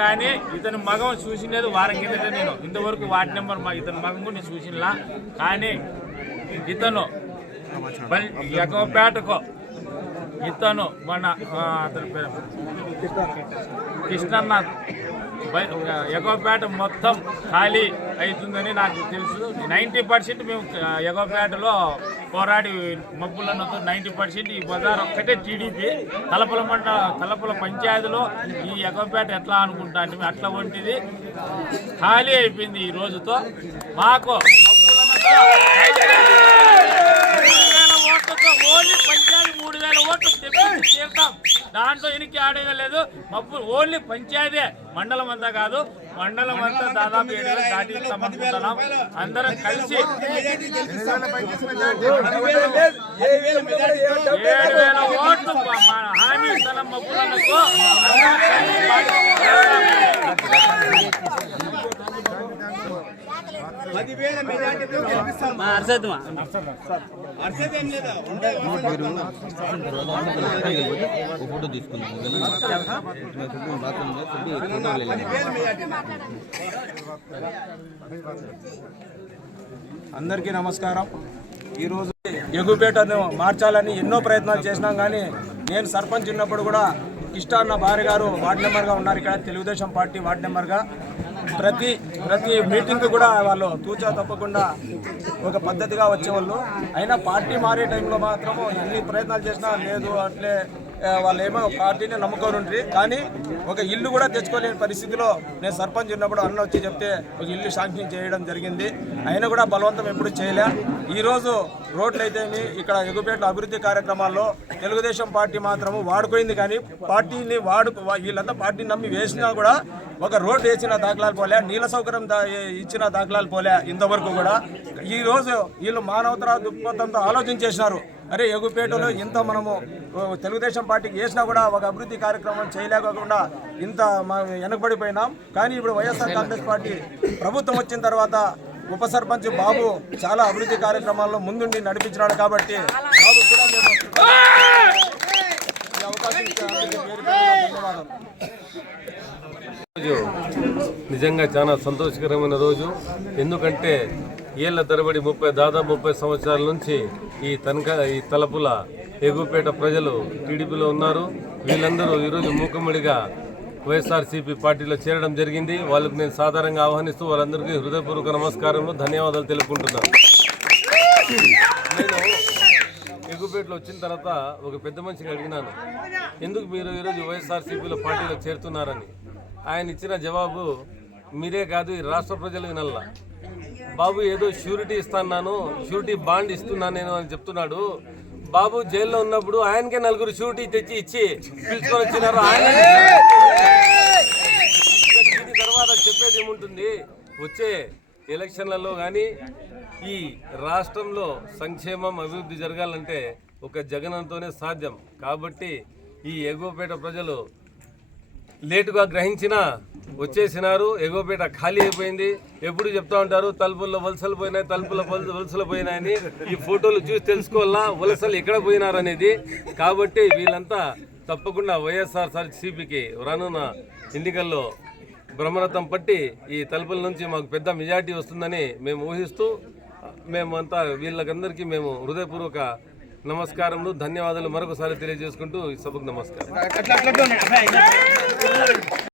కానీ ఇతని మగం చూసినది వారం కిందట నేను ఇంతవరకు వార్డు నెంబర్ ఇతని మగం కూడా నేను చూసినలా. కానీ ఇతను ఎగవపేటకు ఇతను మన అతని పేరు కృష్ణన్న ఎగవపేట మొత్తం ఖాళీ అవుతుందని నాకు తెలుసు. 90% మేము ఎగవపేటలో పోరాడి మబ్బులను 90% ఈ బజార్ ఒక్కటే టీడీపీ తలపుల పంచాయతీలో ఈ ఎగవపేట ఎట్లా అనుకుంటాను అట్లా వంటిది ఖాళీ అయిపోయింది. ఈ రోజుతో మాకు ఓన్లీ పంచాయతీ 3000 ఓట్లు తెప్పించి తీరుతాం. దాంట్లో ఎనికి ఆడేగా లేదు. మబ్బు ఓన్లీ పంచాయతీ, మండలం అంతా కాదు. మండలం అంతా దాదాపు 7,000 దాటిస్తామనుకుంటున్నాం. అందరం కలిసి 7,000 ఓట్లు హామీ స్థలం మబ్బులకు ఫోటో తీసుకున్నాము. అందరికీ నమస్కారం. ఈరోజు ఎగుపేటను మార్చాలని ఎన్నో ప్రయత్నాలు చేసినాం. కానీ నేను సర్పంచ్ ఉన్నప్పుడు కూడా కృష్ణన్న భార్య గారు వార్డు మెంబర్గా ఉన్నారు. ఇక్కడ తెలుగుదేశం పార్టీ వార్డు మెంబర్గా ప్రతి మీటింగ్కి కూడా వాళ్ళు తూచా తప్పకుండా ఒక పద్ధతిగా వచ్చేవాళ్ళు. అయినా పార్టీ మారే టైంలో మాత్రము ఎన్ని ప్రయత్నాలు చేసినా లేదు, అట్లే వాళ్ళు ఏమో పార్టీని నమ్ముకొని ఉంటారు. కానీ ఒక ఇల్లు కూడా తెచ్చుకోలేని పరిస్థితిలో నేను సర్పంచ్ ఉన్నప్పుడు అన్న వచ్చి చెప్తే ఒక ఇల్లు శాంక్షన్ చేయడం జరిగింది. అయినా కూడా బలవంతం ఎప్పుడు చేయలే. ఈరోజు రోడ్లు అయితేమి ఇక్కడ ఎగుపేట అభివృద్ధి కార్యక్రమాల్లో తెలుగుదేశం పార్టీ మాత్రము వాడుకోయింది. కానీ పార్టీని వీళ్ళంతా పార్టీని నమ్మి వేసినా కూడా ఒక రోడ్డు వేసిన దాఖలాలు పోలే, నీళ్ళ సౌకర్యం ఇచ్చిన దాఖలాలు పోలే ఇంతవరకు కూడా. ఈరోజు వీళ్ళు మానవతర దృక్పథంతో ఆలోచించేసినారు. అరే ఎగుపేటలో ఇంత మనము తెలుగుదేశం పార్టీకి వేసినా కూడా ఒక అభివృద్ధి కార్యక్రమం చేయలేకుండా ఇంత వెనకబడిపోయినాం. కానీ ఇప్పుడు వైఎస్ఆర్ కాంగ్రెస్ పార్టీ ప్రభుత్వం వచ్చిన తర్వాత ఉప సర్పంచ్ బాబు చాలా అభివృద్ధి కార్యక్రమాల్లో ముందుండి నడిపించినాడు. కాబట్టి బాబు కూడా అవకాశం ధన్యవాదాలు. నిజంగా చాలా సంతోషకరమైన రోజు. ఎందుకంటే ఏళ్ల తరబడి దాదాపు 30 సంవత్సరాల నుంచి ఈ తలపుల ఎగుపేట ప్రజలు టీడీపీలో ఉన్నారు. వీళ్ళందరూ ఈరోజు మూకమ్మడిగా వైఎస్ఆర్సీపీ పార్టీలో చేరడం జరిగింది. వాళ్ళకు నేను సాధారణంగా ఆహ్వానిస్తూ వాళ్ళందరికీ హృదయపూర్వక నమస్కారము, ధన్యవాదాలు తెలుపుకుంటున్నాను. నేను ఎగుపేటలో వచ్చిన తర్వాత ఒక పెద్ద మనిషిని అడిగినాను, ఎందుకు మీరు ఈరోజు వైఎస్ఆర్సీపీలో పార్టీలో చేరుతున్నారని. ఆయన ఇచ్చిన జవాబు, మీరే కాదు ఈ రాష్ట్ర ప్రజలకు నల్ల బాబు ఏదో షూరిటీ ఇస్తాను, షూరిటీ బాండ్ ఇస్తున్నాను నేను అని చెప్తున్నాడు. బాబు జైల్లో ఉన్నప్పుడు ఆయనకే 4 షూరిటీ తెచ్చి పిలుచుకొని వచ్చినారు. ఆయన దీని తర్వాత చెప్పేది ఏముంటుంది, వచ్చే ఎలక్షన్లలో కానీ ఈ రాష్ట్రంలో సంక్షేమం అభివృద్ధి జరగాలంటే ఒక జగనంతోనే సాధ్యం. కాబట్టి ఈ ఎగువపేట ప్రజలు లేటుగా గ్రహించినా వచ్చేసినారు. ఎగువపేట ఖాళీ అయిపోయింది. ఎప్పుడు చెప్తా ఉంటారు తలుపుల్లో వలసలు పోయినాయి, తలుపుల వలసలు పోయినాయని. ఈ ఫోటోలు చూసి తెలుసుకోవాలా వలసలు ఎక్కడ పోయినారు అనేది. కాబట్టి వీళ్ళంతా తప్పకుండా వైఎస్ఆర్సీపీకి రానున్న ఎన్నికల్లో బ్రహ్మరథం పట్టి ఈ తలుపుల నుంచి మాకు పెద్ద మెజార్టీ వస్తుందని మేము ఊహిస్తూ మేమంతా వీళ్ళకందరికీ మేము హృదయపూర్వక నమస్కారములు, ధన్యవాదాలు మరొకసారి తెలియజేసుకుంటూ ఈ సభకు నమస్కారం.